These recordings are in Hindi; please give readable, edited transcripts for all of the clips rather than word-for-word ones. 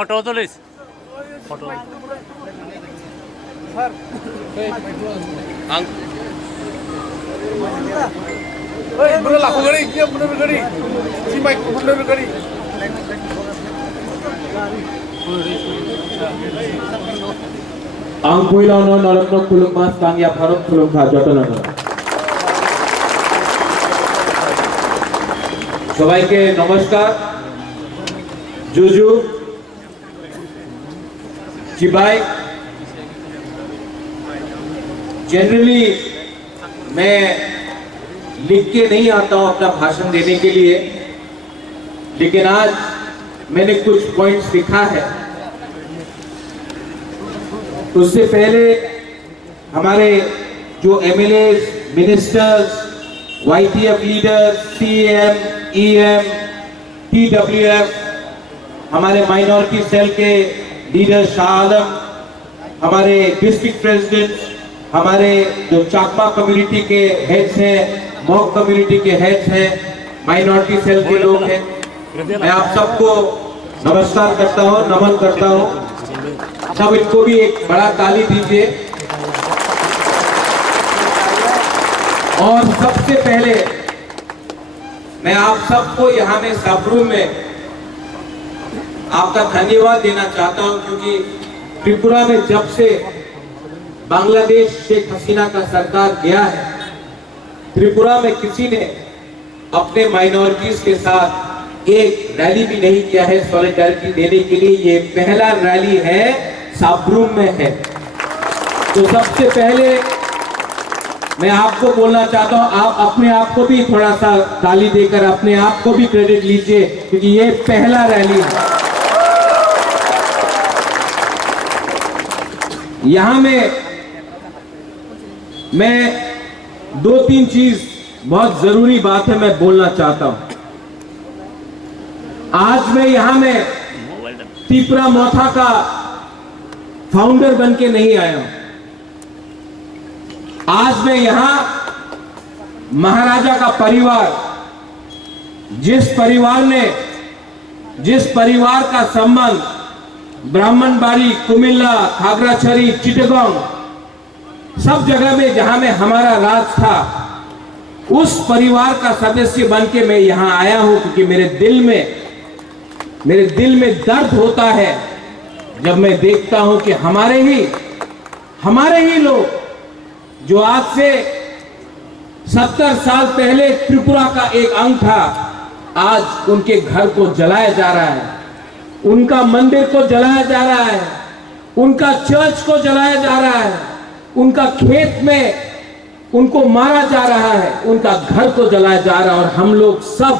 ফটো তুলিস photo bener laku gari, dia bener gari, si Mike bener gari. Ang kuilano nalokno kulung mas kangya bharot kulung kha jotolano. সবাইকে নমস্কার। জুজু चिबाई जनरली मैं लिख के नहीं आता हूं अपना भाषण देने के लिए, लेकिन आज मैंने कुछ पॉइंट्स लिखा है। उससे पहले हमारे जो एमएलएस, मिनिस्टर्स, YTF लीडर्स, CM, EM, TWF, हमारे माइनॉरिटी सेल के लीडर शाह आलम, हमारे डिस्ट्रिक्ट प्रेसिडेंट, हमारे जो चाकमा कम्युनिटी के हेड्स हैं, मॉक कम्युनिटी के हेड्स हैं, माइनॉरिटी सेल के लोग हैं, मैं आप सबको नमस्कार करता हूं, नमन करता हूं। सब इनको भी एक बड़ा ताली दीजिए। और सबसे पहले मैं आप सबको यहाँ में सबरूम में आपका धन्यवाद देना चाहता हूं, क्योंकि त्रिपुरा में जब से बांग्लादेश शेख हसीना का सरकार गया है, त्रिपुरा में किसी ने अपने माइनॉरिटीज के साथ एक रैली भी नहीं किया है सॉलिडारिटी देने के लिए। ये पहला रैली है, साबरूम में है। तो सबसे पहले मैं आपको बोलना चाहता हूं, आप अपने आप को भी थोड़ा सा ताली देकर अपने आप को भी क्रेडिट लीजिए, क्योंकि ये पहला रैली है। यहां में मैं दो तीन चीज बहुत जरूरी बात है मैं बोलना चाहता हूं। आज मैं यहां में त्रिपुरा मोथा का फाउंडर बन के नहीं आया हूं। आज मैं यहां महाराजा का परिवार, जिस परिवार का संबंध ब्राह्मणबाड़ी, कुमिल्ला, खागराछड़ी, चिटगांव सब जगह में जहां में हमारा राज था, उस परिवार का सदस्य बन के मैं यहां आया हूं, क्योंकि मेरे दिल में दर्द होता है जब मैं देखता हूं कि हमारे ही लोग जो आज से 70 साल पहले त्रिपुरा का एक अंग था, आज उनके घर को जलाया जा रहा है, उनका मंदिर को जलाया जा रहा है, उनका चर्च को जलाया जा रहा है, उनका खेत में उनको मारा जा रहा है, उनका घर को जलाया जा रहा है, और हम लोग सब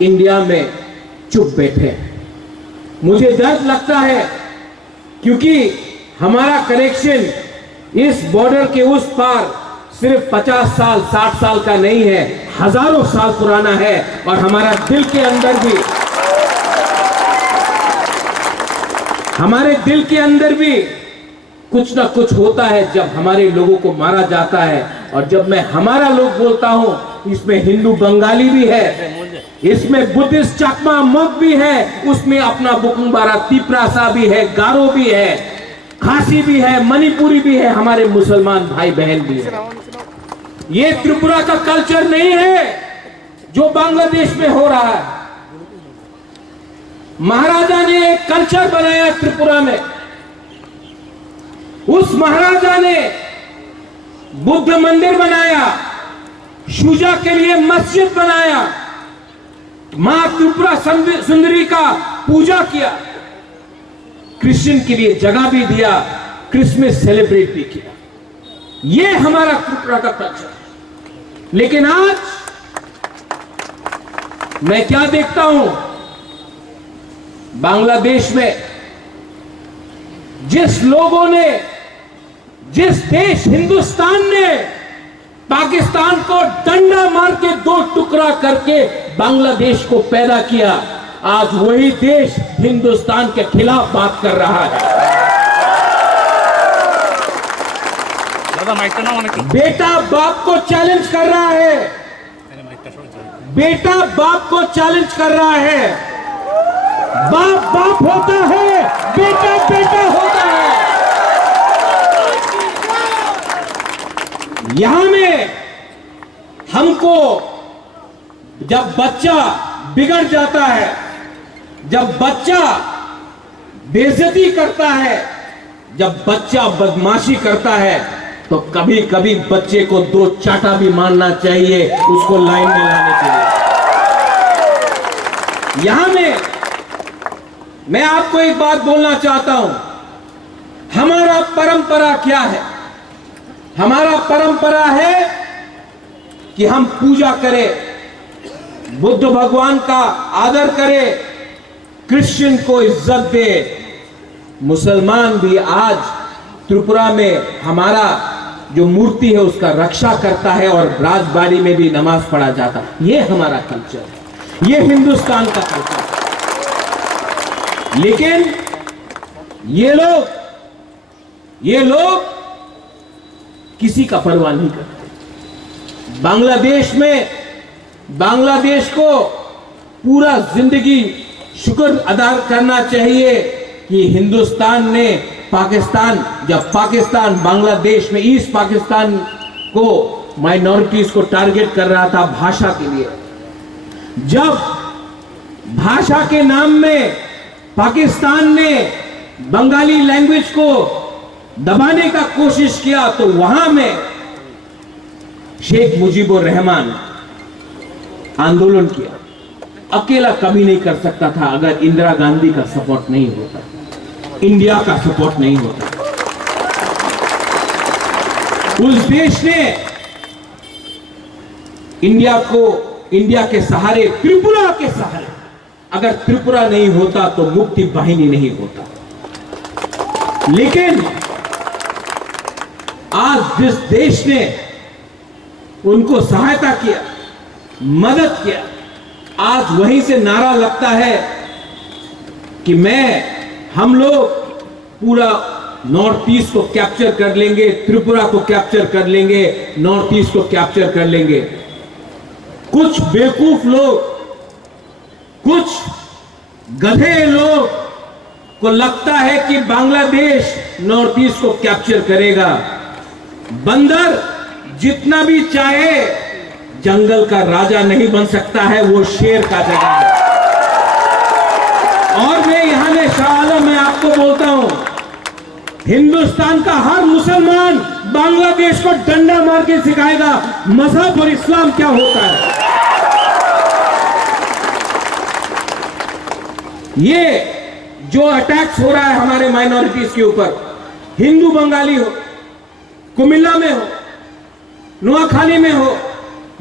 इंडिया में चुप बैठे हैं। मुझे दर्द लगता है, क्योंकि हमारा कनेक्शन इस बॉर्डर के उस पार सिर्फ 50 साल 60 साल का नहीं है, हजारों साल पुराना है। और हमारे दिल के अंदर भी कुछ ना कुछ होता है जब हमारे लोगों को मारा जाता है। और जब मैं हमारा लोग बोलता हूं, इसमें हिंदू बंगाली भी है, इसमें बुद्धिस्ट चाकमा मग भी है, उसमें अपना बुकुंबारा तिपरासा भी है, गारो भी है, खासी भी है, मणिपुरी भी है, हमारे मुसलमान भाई बहन भी है। ये त्रिपुरा का कल्चर नहीं है जो बांग्लादेश में हो रहा है। महाराजा ने एक कल्चर बनाया त्रिपुरा में। उस महाराजा ने बुद्ध मंदिर बनाया, शुजा के लिए मस्जिद बनाया, मां त्रिपुरा सुंदरी का पूजा किया, क्रिश्चियन के लिए जगह भी दिया, क्रिसमस सेलिब्रेट भी किया। ये हमारा त्रिपुरा का कल्चर है। लेकिन आज मैं क्या देखता हूं, बांग्लादेश में जिस देश हिंदुस्तान ने पाकिस्तान को डंडा मार के 2 टुकड़ा करके बांग्लादेश को पैदा किया, आज वही देश हिंदुस्तान के खिलाफ बात कर रहा है। बेटा बाप को चैलेंज कर रहा है, बेटा बाप को चैलेंज कर रहा है। बाप बाप होता है, बेटा बेटा होता है। यहां में हमको जब बच्चा बिगड़ जाता है, जब बच्चा बेइज्जती करता है, जब बच्चा बदमाशी करता है, तो कभी कभी बच्चे को 2 चाटा भी मारना चाहिए, उसको लाइन में लाने के लिए। यहां में मैं आपको एक बात बोलना चाहता हूं। हमारा परंपरा क्या है? हमारा परंपरा है कि हम पूजा करें, बुद्ध भगवान का आदर करें, क्रिश्चियन को इज्जत दे। मुसलमान भी आज त्रिपुरा में हमारा जो मूर्ति है उसका रक्षा करता है और राजबाड़ी में भी नमाज पढ़ा जाता है। ये हमारा कल्चर है, ये हिंदुस्तान का कल्चर है। लेकिन ये लोग किसी का परवाह नहीं करते। बांग्लादेश को पूरा जिंदगी शुक्र अदा करना चाहिए कि हिंदुस्तान ने जब पाकिस्तान बांग्लादेश में ईस्ट पाकिस्तान को माइनॉरिटीज को टारगेट कर रहा था भाषा के लिए, जब भाषा के नाम में पाकिस्तान ने बंगाली लैंग्वेज को दबाने का कोशिश किया, तो वहां में शेख मुजीबुर रहमान आंदोलन किया। अकेला कभी नहीं कर सकता था अगर इंदिरा गांधी का सपोर्ट नहीं होता, इंडिया का सपोर्ट नहीं होता। उस देश ने इंडिया के सहारे, त्रिपुरा के सहारे, अगर त्रिपुरा नहीं होता तो मुक्ति वाहिनी नहीं होता। लेकिन आज जिस देश ने उनको सहायता किया, मदद किया, आज वहीं से नारा लगता है कि हम लोग पूरा नॉर्थ ईस्ट को कैप्चर कर लेंगे, त्रिपुरा को कैप्चर कर लेंगे, नॉर्थ ईस्ट को कैप्चर कर लेंगे। कुछ बेवकूफ लोग, कुछ गधे लोग को लगता है कि बांग्लादेश नॉर्थ ईस्ट को कैप्चर करेगा। बंदर जितना भी चाहे जंगल का राजा नहीं बन सकता है, वो शेर का जगह है। और मैं यहां में शाह आलम मैं आपको बोलता हूं, हिंदुस्तान का हर मुसलमान बांग्लादेश को डंडा मार के सिखाएगा मजहब और इस्लाम क्या होता है। ये जो अटैक्स हो रहा है हमारे माइनॉरिटीज के ऊपर, हिंदू बंगाली हो, कुमिल्ला में हो, नुआखाली में हो,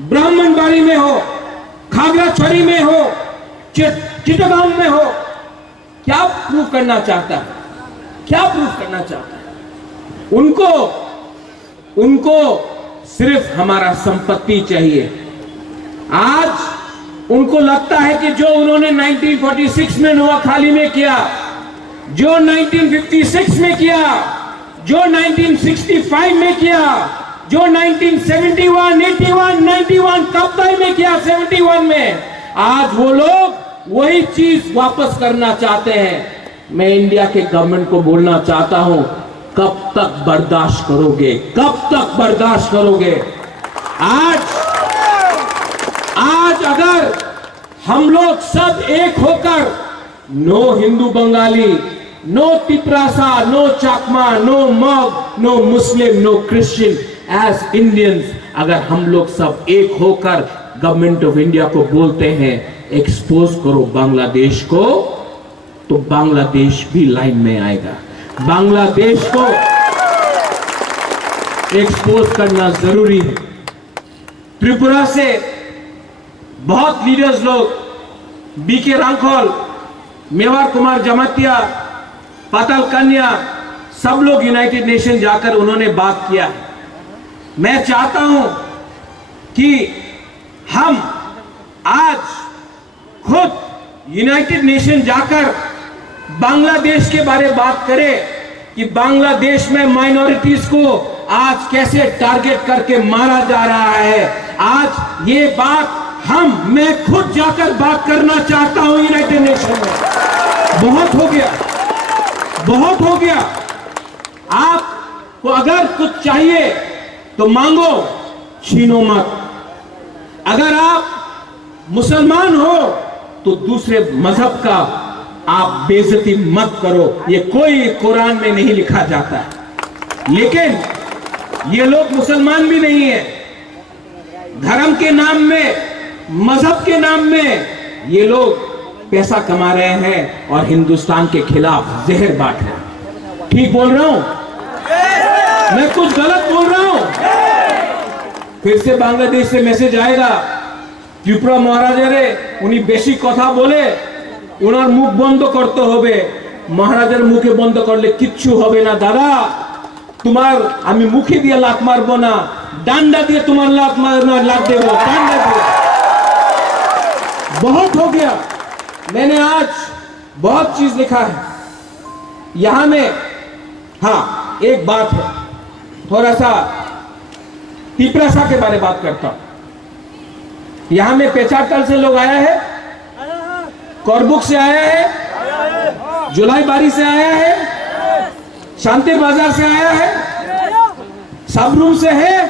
ब्राह्मण बाड़ी में हो, खागड़ाछड़ी में हो, चिटगांव में हो, क्या प्रूव करना चाहता है? क्या प्रूव करना चाहता है? उनको सिर्फ हमारा संपत्ति चाहिए। आज उनको लगता है कि जो उन्होंने 1946 में नुआखाली में किया, जो 1956 में किया, जो 1965 में किया, जो 1971, 81, 91 कब्ताई में किया, 71 में, आज वो लोग वही चीज वापस करना चाहते हैं। मैं इंडिया के गवर्नमेंट को बोलना चाहता हूं, कब तक बर्दाश्त करोगे? कब तक बर्दाश्त करोगे? आज अगर हम लोग सब एक होकर, no Hindu Bengali, no Tiprasa, no Chakma, no Mog, no Muslim, no Christian, as Indians, अगर हम लोग सब एक होकर गवर्नमेंट ऑफ इंडिया को बोलते हैं एक्सपोज करो बांग्लादेश को, तो बांग्लादेश भी लाइन में आएगा। बांग्लादेश को एक्सपोज करना जरूरी है। त्रिपुरा से बहुत लीडर्स लोग, बीके रांखोल, मेवार कुमार जमातिया, पाताल कन्या, सब लोग यूनाइटेड नेशन जाकर उन्होंने बात किया। मैं चाहता हूं कि हम आज खुद यूनाइटेड नेशन जाकर बांग्लादेश के बारे में बात करें कि बांग्लादेश में माइनॉरिटीज को आज कैसे टारगेट करके मारा जा रहा है। आज ये बात मैं खुद जाकर बात करना चाहता हूं यूनाइटेड नेशन में। बहुत हो गया, बहुत हो गया। आपको अगर कुछ चाहिए तो मांगो, छीनो मत। अगर आप मुसलमान हो तो दूसरे मजहब का आप बेइज्जती मत करो। ये कोई कुरान में नहीं लिखा जाता है। लेकिन ये लोग मुसलमान भी नहीं है, धर्म के नाम में, मजहब के नाम में ये लोग पैसा कमा रहे हैं और हिंदुस्तान के खिलाफ जहर बांट रहे हैं। ठीक बोल रहा हूं? मैं कुछ गलत बोल रहा हूं? फिर से बांग्लादेश से मैसेज आएगा, त्रिपुरा महाराजा रे उन्हीं बेशी कथा बोले, उनार मुख बंद करते होबे। महाराजार मुखे बंद करले किच्छु होबे ना दादा, तुम्हार आमी मुखे दिए लात मारबो ना, डांडा दिए तुम्हार लात देबो, डांडा दिए। बहुत हो गया। मैंने आज बहुत चीज लिखा है यहां में। हाँ, एक बात है, थोड़ा सा तिपरासा के बारे में बात करता हूं। यहां में पेचाटल से लोग आया है, करबुक से आया है, जुलाई बारी से आया है, शांति बाजार से आया है, सबरूम से है,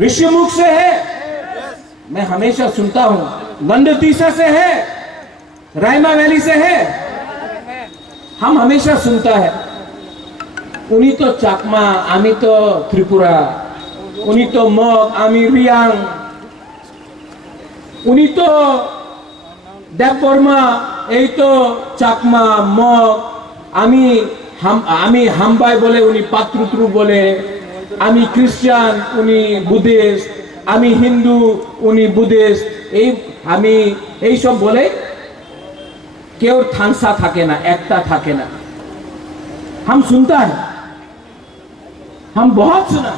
ऋषिमुख से है। मैं हमेशा सुनता हूं, गंडतीसा से है, रायमा वैली से है। हम हमेशा सुनता है उन्हीं तो चाकमा, आमी तो त्रिपुरा, उन्हीं तो मग, आमी रियांग, उन्हीं तो देवबर्मा, এই তো চাকমা, মগ, আমি হামবাই বলে, উনি পাত্রুত্রু বলে, আমি খ্রিস্টান, উনি বুদ্ধিস্ট, আমি হিন্দু, উনি বুদ্ধিস্ট, আমি এই সব বলে কেউ থানসা থাকে না, একটা থাকে না। हम सुनता है, हम बहुत सुना।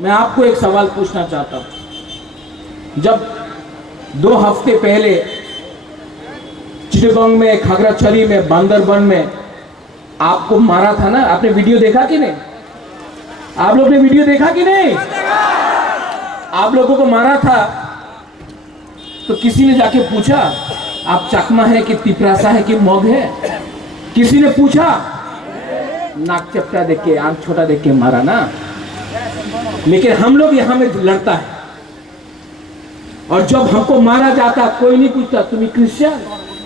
मैं आपको एक सवाल पूछना चाहता हूं। जब 2 हफ्ते पहले चिटगांव में, खागराछड़ी में, बांदरबन में आपको मारा था ना, आपने वीडियो देखा कि नहीं? आप लोग ने वीडियो देखा कि नहीं? आप लोगों को मारा था तो किसी ने जाके पूछा आप चकमा है कि तिपरासा है कि मग है? किसी ने पूछा? नाक चपटा देख के, आंख छोटा देख के मारा ना। लेकिन हम लोग यहां में लड़ता है, और जब हमको मारा जाता कोई नहीं पूछता तुम्हें क्रिश्चियन,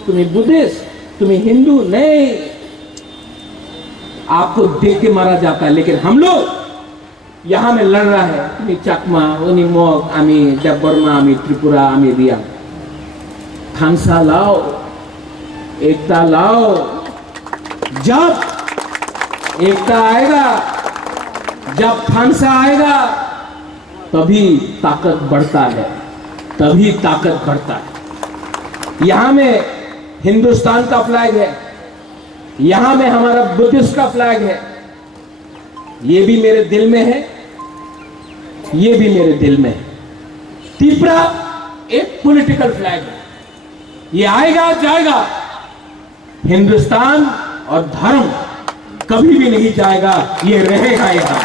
तुम्हें बुद्धिस्ट, तुम्हें हिंदू, नहीं, आपको देख के मारा जाता है। लेकिन हम लोग यहां में लड़ रहा है, तुम्हें चकमा, उन्हीं मग, आमी देवबर्मा, आमी त्रिपुरा, आमी रिया। खानसा लाओ, एकता लाओ। जब एकता आएगा, जब खानसा आएगा, तभी ताकत बढ़ता है, तभी ताकत बढ़ता है। यहां में हिंदुस्तान का फ्लैग है, यहां में हमारा बुद्धिस्ट का फ्लैग है। ये भी मेरे दिल में है, ये भी मेरे दिल में है। त्रिपुरा एक पॉलिटिकल फ्लैग है, ये आएगा जाएगा। हिंदुस्तान और धर्म कभी भी नहीं जाएगा, ये रहेगा यहां।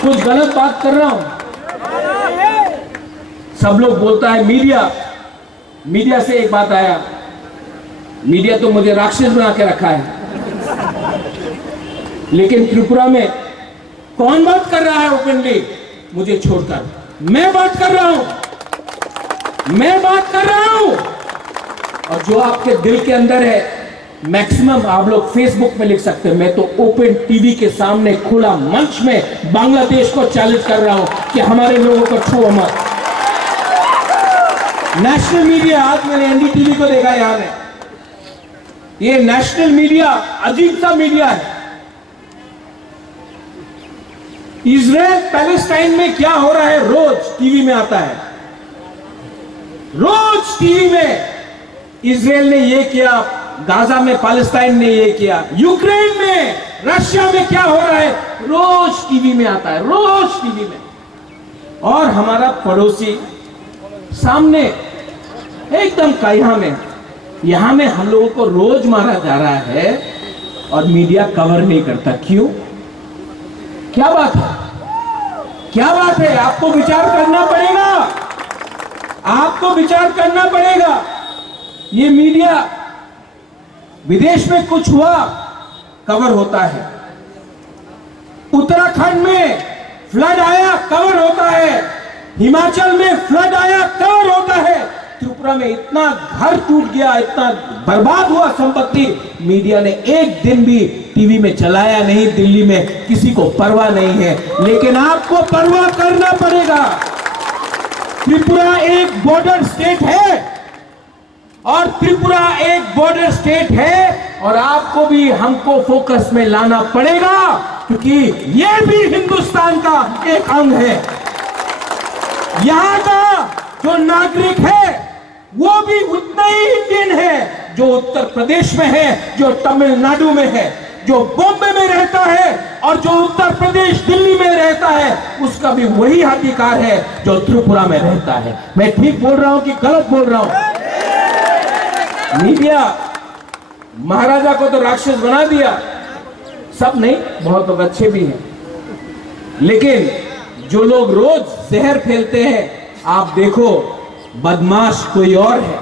कुछ गलत बात कर रहा हूं? सब लोग बोलता है मीडिया से एक बात आया, मीडिया तो मुझे राक्षस बना के रखा है। लेकिन त्रिपुरा में कौन बात कर रहा है ओपनली मुझे छोड़कर? मैं बात कर रहा हूं, मैं बात कर रहा हूं। और जो आपके दिल के अंदर है, मैक्सिमम आप लोग फेसबुक में लिख सकते हैं। मैं तो ओपन टीवी के सामने खुला मंच में बांग्लादेश को चैलेंज कर रहा हूं कि हमारे लोगों को छुओ मत। नेशनल मीडिया, आज मैंने एनडीटीवी को देखा यहां में, ये नेशनल मीडिया अजीब सा मीडिया है। इजराइल पैलेस्टाइन में क्या हो रहा है रोज टीवी में आता है, रोज टीवी में इजराइल ने ये किया, गाजा में पैलेस्टाइन ने ये किया, यूक्रेन में, रशिया में क्या हो रहा है रोज टीवी में आता है, रोज टीवी में। और हमारा पड़ोसी सामने एकदम कायहा में, यहां में हम लोगों को रोज मारा जा रहा है और मीडिया कवर नहीं करता। क्यों? क्या बात है? क्या बात है? आपको विचार करना पड़ेगा। आपको विचार करना पड़ेगा। ये मीडिया विदेश में कुछ हुआ कवर होता है, उत्तराखंड में फ्लड आया कवर होता है, हिमाचल में फ्लड आया कवर होता है, त्रिपुरा में इतना घर टूट गया, इतना बर्बाद हुआ संपत्ति, मीडिया ने एक दिन भी टीवी में चलाया नहीं। दिल्ली में किसी को परवाह नहीं है, लेकिन आपको परवाह करना पड़ेगा। त्रिपुरा एक बॉर्डर स्टेट है और त्रिपुरा एक बॉर्डर स्टेट है और आपको भी हमको फोकस में लाना पड़ेगा, क्योंकि यह भी हिंदुस्तान का एक अंग है। यहां का जो नागरिक है वो भी उतना ही इंडियन है जो उत्तर प्रदेश में है, जो तमिलनाडु में है, जो बॉम्बे में रहता है और जो उत्तर प्रदेश दिल्ली में रहता है, उसका भी वही अधिकार है जो त्रिपुरा में रहता है। मैं ठीक बोल रहा हूं कि गलत बोल रहा हूं? मीडिया महाराजा को तो राक्षस बना दिया, सब नहीं, बहुत लोग अच्छे भी हैं, लेकिन जो लोग रोज जहर फैलते हैं, आप देखो बदमाश कोई और है।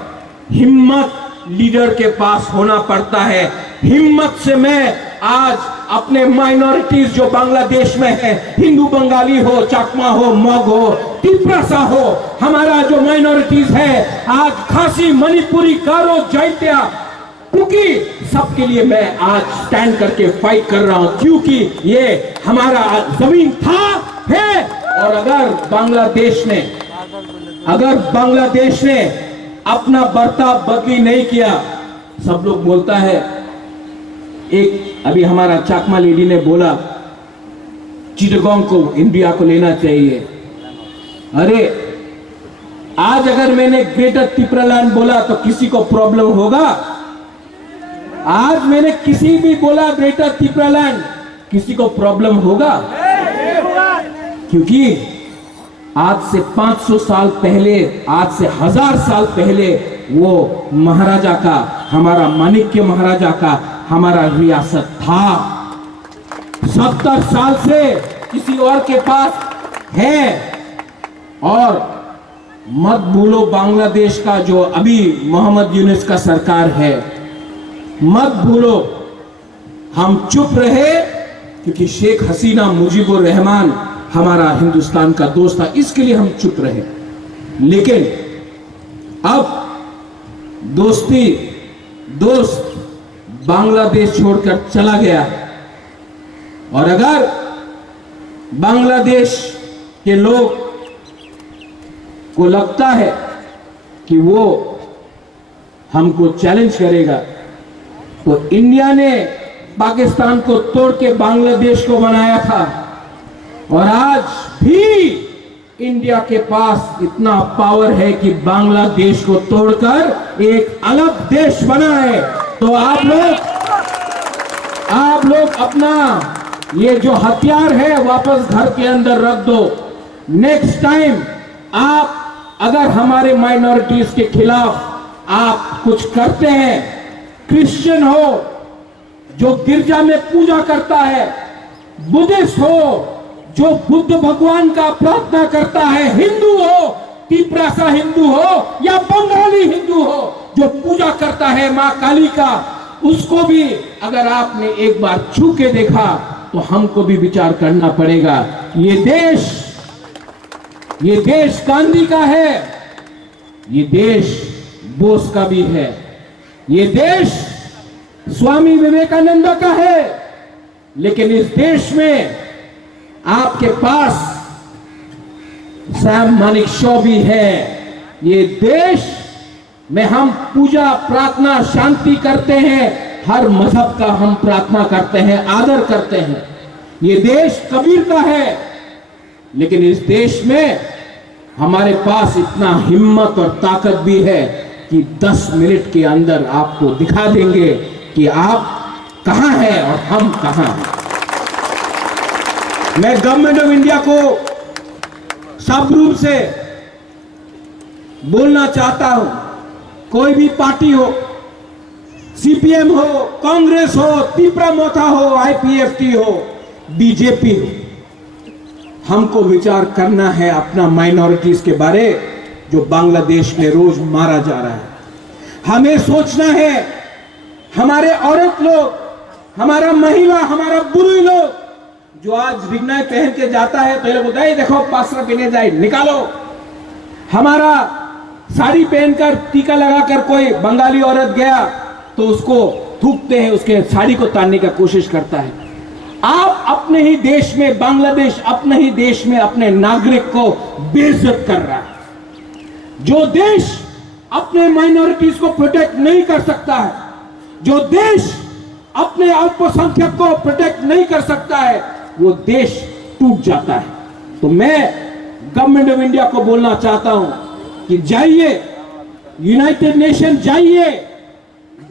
हिम्मत लीडर के पास होना पड़ता है। हिम्मत से मैं आज अपने माइनॉरिटीज जो बांग्लादेश में है, हिंदू बंगाली हो, चकमा हो, मग हो, तिपरासा हो, हमारा जो माइनॉरिटीज है आज खासी, मणिपुरी, गारो, जैत्या, क्योंकि सबके लिए मैं आज स्टैंड करके फाइट कर रहा हूं, क्योंकि ये हमारा जमीन था, है। और अगर बांग्लादेश ने अपना बर्ताव बदली नहीं किया, सब लोग बोलता है, एक अभी हमारा चाकमा लेडी ने बोला चिटगांव को इंडिया को लेना चाहिए। अरे आज अगर मैंने ग्रेटर त्रिपुरालैंड बोला तो किसी को प्रॉब्लम होगा? आज मैंने किसी भी बोला ग्रेटर त्रिपुरालैंड, किसी को प्रॉब्लम होगा? क्योंकि आज से 500 साल पहले, आज से 1000 साल पहले वो महाराजा का, हमारा माणिक्य महाराजा का हमारा रियासत था। 70 साल से किसी और के पास है। और मत भूलो बांग्लादेश का जो अभी मोहम्मद यूनुस का सरकार है, मत भूलो। हम चुप रहे क्योंकि शेख हसीना मुजीबुर रहमान हमारा हिंदुस्तान का दोस्त था, इसके लिए हम चुप रहे। लेकिन अब दोस्त बांग्लादेश छोड़कर चला गया है, और अगर बांग्लादेश के लोग को लगता है कि वो हमको चैलेंज करेगा, तो इंडिया ने पाकिस्तान को तोड़ के बांग्लादेश को बनाया था, और आज भी इंडिया के पास इतना पावर है कि बांग्लादेश को तोड़कर एक अलग देश बनाए। तो आप लोग अपना ये जो हथियार है वापस घर के अंदर रख दो। नेक्स्ट टाइम आप अगर हमारे माइनॉरिटीज के खिलाफ आप कुछ करते हैं, क्रिश्चियन हो जो गिरजा में पूजा करता है, बुद्धिस्ट हो जो बुद्ध भगवान का प्रार्थना करता है, हिंदू हो, तिपरासा हिंदू हो या बंगाली हिंदू हो जो पूजा करता है मां काली का, उसको भी अगर आपने एक बार छू के देखा तो हमको भी विचार करना पड़ेगा। ये देश गांधी का है, ये देश बोस का भी है, ये देश स्वामी विवेकानंद का है, लेकिन इस देश में आपके पास सैम मानेकशॉ भी है। ये देश में हम पूजा, प्रार्थना, शांति करते हैं, हर मजहब का हम प्रार्थना करते हैं, आदर करते हैं। ये देश कबीर का है, लेकिन इस देश में हमारे पास इतना हिम्मत और ताकत भी है कि 10 मिनट के अंदर आपको दिखा देंगे कि आप कहां हैं और हम कहां हैं। मैं गवर्नमेंट ऑफ इंडिया को सब रूप से बोलना चाहता हूं, कोई भी पार्टी हो, सीपीएम हो, कांग्रेस हो, त्रिपुरा मोथा हो, आईपीएफटी हो, बीजेपी हो, हमको विचार करना है अपना माइनॉरिटीज के बारे, जो बांग्लादेश में रोज मारा जा रहा है। हमें सोचना है, हमारे औरत लोग, हमारा महिला, हमारा बुरी लोग जो आज रिगनाई पहन के जाता है तो ये लोग बोलते हैं देखो पासरा पहने जाए, निकालो। हमारा साड़ी पहनकर टीका लगाकर कोई बंगाली औरत गया तो उसको थूकते हैं, उसके साड़ी को तानने का कोशिश करता है। आप अपने ही देश में, बांग्लादेश अपने ही देश में अपने नागरिक को बेइज्जत कर रहा है। जो देश अपने माइनॉरिटीज को प्रोटेक्ट नहीं कर सकता है, जो देश अपने अल्पसंख्यक को प्रोटेक्ट नहीं कर सकता है, वो देश टूट जाता है। तो मैं गवर्नमेंट ऑफ इंडिया को बोलना चाहता हूं कि जाइए, यूनाइटेड नेशन जाइए,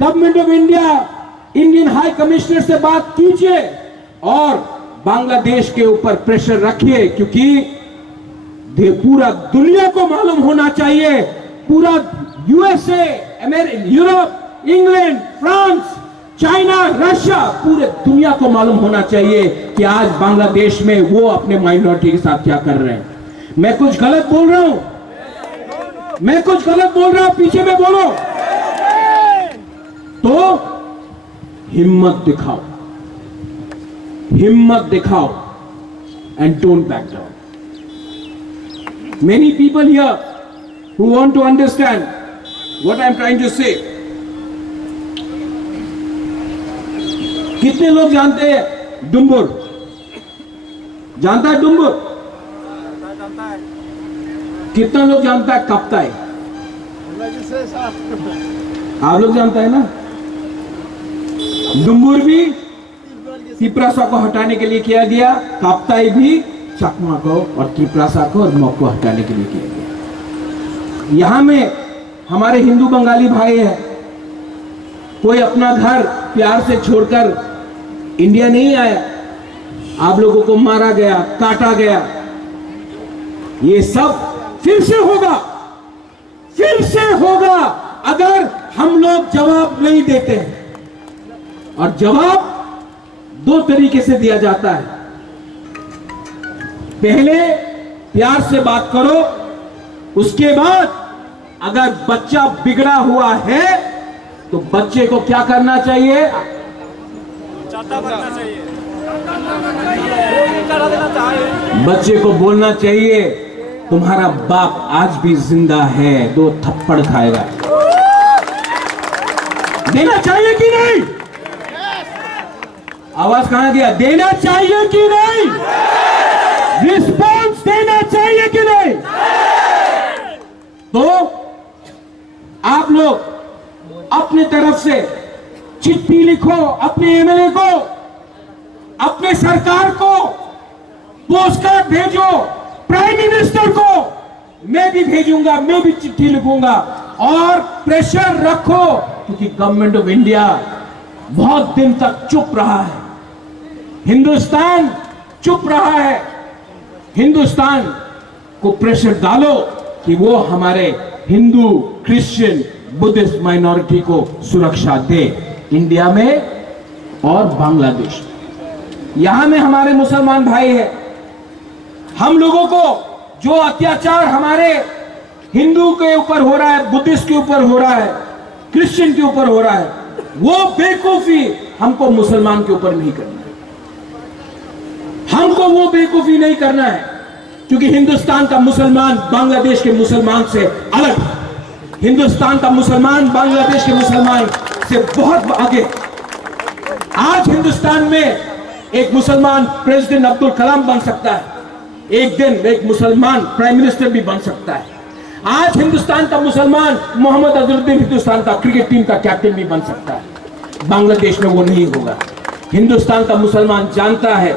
government of India, Indian high commissioner से बात कीजिए और बांग्लादेश के ऊपर प्रेशर रखिए, क्योंकि पूरा दुनिया को मालूम होना चाहिए, पूरा USA, Europe, England, France, China, Russia, पूरे दुनिया को मालूम होना चाहिए कि आज बांग्लादेश में वो अपने माइनॉरिटी के साथ क्या कर रहे हैं। मैं कुछ गलत बोल रहा हूं, मैं कुछ गलत बोल रहा हूं, पीछे में बोलो तो हिम्मत दिखाओ, हिम्मत दिखाओ and don't back down. Many people here who want to understand what I am trying to say. कितने लोग जानते हैं डुम्बुर? जानता है डुम्बुर? कितना लोग जानता है कप्ताई? आप लोग जानता है ना? डुम्बुर भी तिप्रासा को हटाने के लिए किया गया, कप्ताई भी चकमा को और त्रिप्रासा को और मग को हटाने के लिए किया गया। यहां में हमारे हिंदू बंगाली भाई है, कोई अपना घर प्यार से छोड़कर इंडिया नहीं आया, आप लोगों को मारा गया, काटा गया। ये सब फिर से होगा, फिर से होगा अगर हम लोग जवाब नहीं देते हैं। और जवाब दो तरीके से दिया जाता है। पहले प्यार से बात करो, उसके बाद अगर बच्चा बिगड़ा हुआ है तो बच्चे को क्या करना चाहिए? बच्चे को बोलना चाहिए तुम्हारा बाप आज भी जिंदा है, 2 थप्पड़ खाएगा। देना चाहिए कि नहीं? आवाज कहां गया? देना चाहिए कि नहीं? रिस्पॉन्स देना चाहिए कि नहीं? तो आप लोग अपने तरफ से चिट्ठी लिखो, अपने एमएलए को, अपने सरकार को पोस्टकार्ड भेजो, प्राइम मिनिस्टर को मैं भी भेजूंगा, मैं भी चिट्ठी लिखूंगा और प्रेशर रखो, क्योंकि गवर्नमेंट ऑफ इंडिया बहुत दिन तक चुप रहा है, हिंदुस्तान चुप रहा है। हिंदुस्तान को प्रेशर डालो कि वो हमारे हिंदू, क्रिश्चियन, बुद्धिस्ट माइनॉरिटी को सुरक्षा दे, इंडिया में और बांग्लादेश में। यहां में हमारे मुसलमान भाई है, हम लोगों को जो अत्याचार हमारे हिंदू के ऊपर हो रहा है, बुद्धिस्ट के ऊपर हो रहा है, क्रिश्चियन के ऊपर हो रहा है, वो बेवकूफी हमको मुसलमान के ऊपर नहीं करना है। हमको वो बेवकूफी नहीं करना है, क्योंकि हिंदुस्तान का मुसलमान बांग्लादेश के मुसलमान से अलग है। हिंदुस्तान का मुसलमान बांग्लादेश के मुसलमान से बहुत आगे। आज हिंदुस्तान में एक मुसलमान प्रेसिडेंट अब्दुल कलाम बन सकता है, एक दिन एक मुसलमान प्राइम मिनिस्टर भी बन सकता है। आज हिंदुस्तान का मुसलमान मोहम्मद अजहरुद्दीन हिंदुस्तान का क्रिकेट टीम का कैप्टन भी बन सकता है। बांग्लादेश में वो नहीं होगा। हिंदुस्तान का मुसलमान जानता है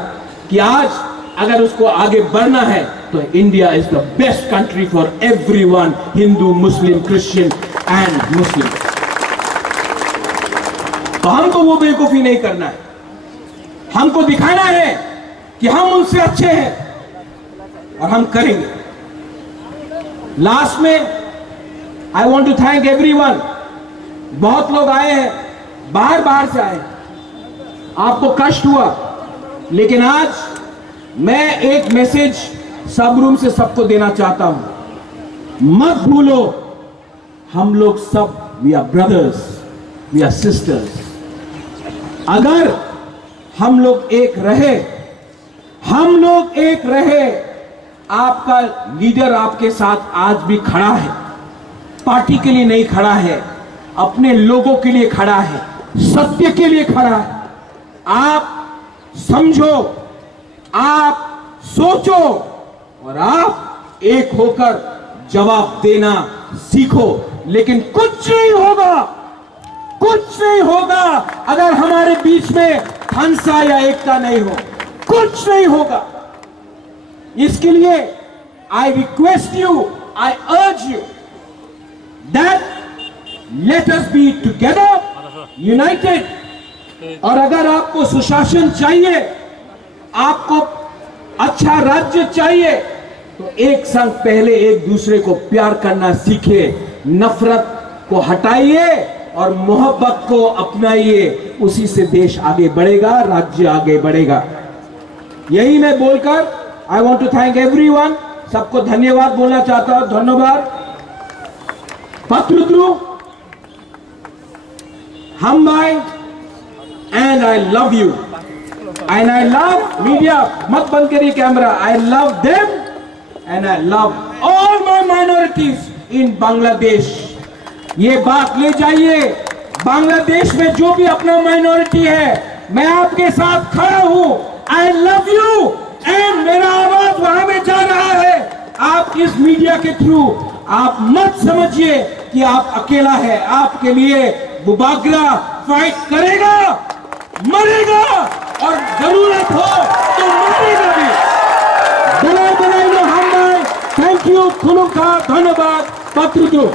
कि आज अगर उसको आगे बढ़ना है तो India is the best country for everyone, Hindu, Muslim, Christian and Muslim. तो हमको वो बेवकूफी नहीं करना है, हमको दिखाना है कि हम उनसे अच्छे हैं और हम करेंगे। लास्ट में I want to thank everyone. बहुत लोग आए हैं, बाहर से आए, आपको कष्ट हुआ, लेकिन आज मैं एक मैसेज सब रूम से सबको देना चाहता हूं। मत भूलो, हम लोग सब we are brothers, we are sisters. अगर हम लोग एक रहे, हम लोग एक रहे, आपका लीडर आपके साथ आज भी खड़ा है, पार्टी के लिए नहीं खड़ा है, अपने लोगों के लिए खड़ा है, सत्य के लिए खड़ा है। आप समझो, आप सोचो और आप एक होकर जवाब देना सीखो। लेकिन कुछ नहीं होगा, कुछ नहीं होगा अगर हमारे बीच में हंसा या एकता नहीं हो, कुछ नहीं होगा। इसके लिए I request you, I urge you that let us be together, United. और अगर आपको सुशासन चाहिए, आपको अच्छा राज्य चाहिए, तो एक संग पहले एक दूसरे को प्यार करना सीखिए, नफरत को हटाइए और मोहब्बत को अपनाइए। उसी से देश आगे बढ़ेगा, राज्य आगे बढ़ेगा। यही मैं बोलकर I want to thank everyone, सबको धन्यवाद बोलना चाहता हूं। धन्यवाद पत्रद्रु, हम भाई, and I love you and I love media, मत बंद करिए camera, I love them and I love all my minorities in Bangladesh। ये बात ले जाइए, बांग्लादेश में जो भी अपना माइनॉरिटी है, मैं आपके साथ खड़ा हूं। I love you and मेरा आवाज वहां में जा रहा है। आप इस मीडिया के थ्रू आप मत समझिए कि आप अकेला है, आपके लिए बुबागरा फाइट करेगा, मरेगा और जरूरत हो तो मरेगा भी। बड़े बड़े हम, थैंक यू, खुलूखा धन्यवाद पत्रद्रु।